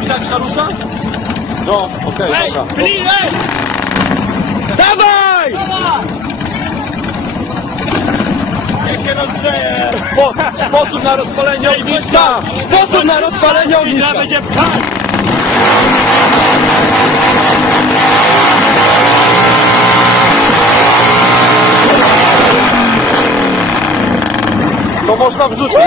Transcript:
Widać Karusa? No, okej, dobra. Dawaj! Jak się rozgrzeje! Sposób na rozpalenie ogniska! Sposób na rozpalenie ogniska! Będzie pchać! To można wrzucić.